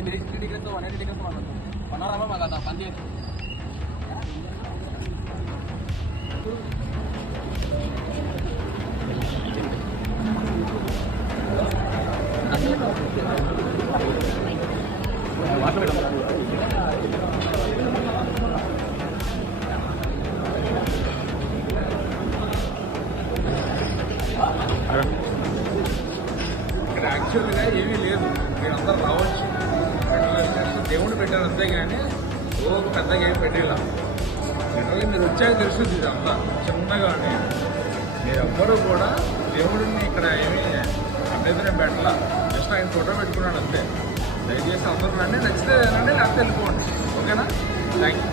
Degrees 180 degrees Manorama మాకు అంత పని చేయొచ్చు. ఇక్కడ యాక్చువల్గా ఏమీ లేదు, మీరందరూ రావచ్చు. దేవుడు పెట్టారు అంతే కానీ పెద్దగా ఏమి పెట్టేలా. జనరల్గా మీరు వచ్చాక తెలుస్తుంది ఇదంతా చిన్నగా. మీరు ఎవ్వరూ కూడా దేవుడిని ఇక్కడ ఏమీ అభ్యంతరం పెట్టాల, జస్ట్ ఆయన ఫోటో పెట్టుకున్నాడు అంతే. దయచేసి అందరూ రండి, నచ్చితే రండి, లేకపోతే వెళ్ళిపోండి. ఓకేనా? Thank you.